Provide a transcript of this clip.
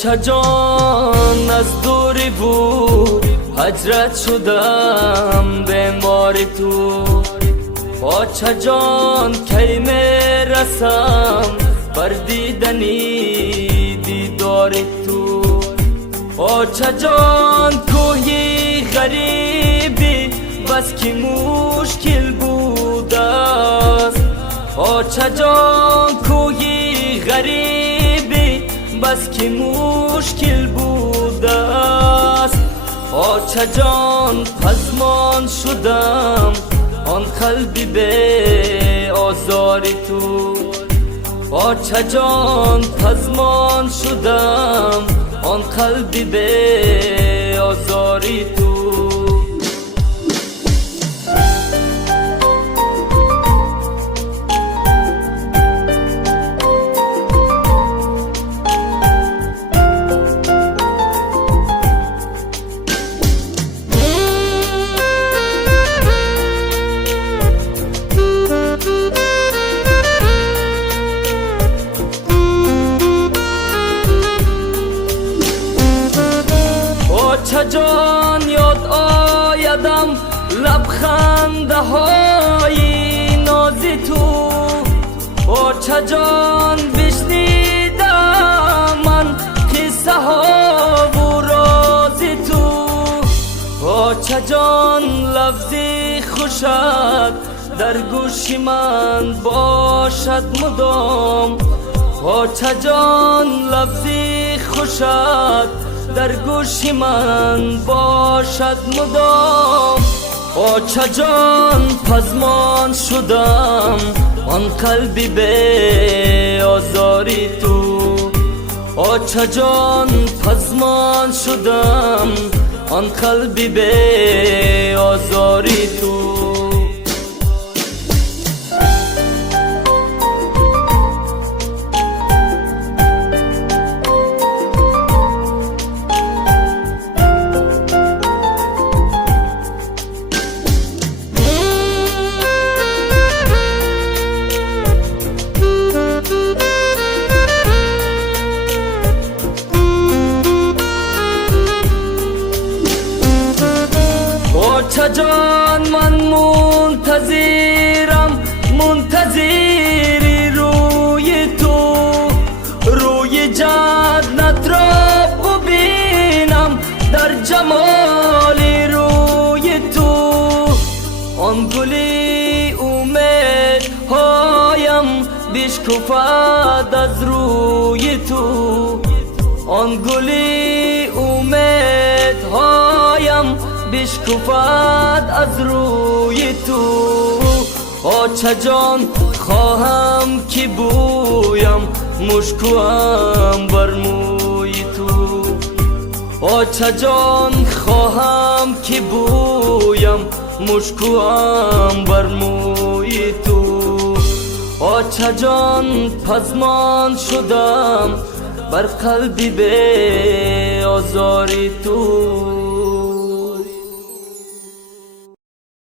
آچه جان از دوری بود هجرت شدم به ماری تو. آچه جان کی میرسم بر دیدنی دیدار تو. آچه جان کوهی غریبی بس که مشکل بود است. آچه جان کوهی غریبی بس که مشکل بود است. آچه جان پزمان شدم آن قلبی به آزاری تو. آچه جان پزمان شدم آن قلبی به آزاری تو. آچه جان یاد آیدم لبخنده های نازی تو. آچه جان بشنیدم من قصه ها و رازی تو. آچه جان لفظی خوشت در گوش من باشد مدام. آچه جان لفظی خوشت در گوش من باشد مدام. آچه جان پزمان شدم آن قلبی به آزاری تو. آچه جان پزمان شدم آن قلبی به آزاری تو. آچه جان من منتظرم منتظری روی تو. روی جنت را ببینم در جمال روی تو. آن گلی امید هایم بشکفد از روی تو. آن گلی امید هایم بشکفد از روی تو. آچه جان خواهم که بویم مشکوام بر موی تو. آچه جان خواهم که بویم مشکوام بر موی تو. آچه جان پزمان شدم بر قلبی به آزاری تو.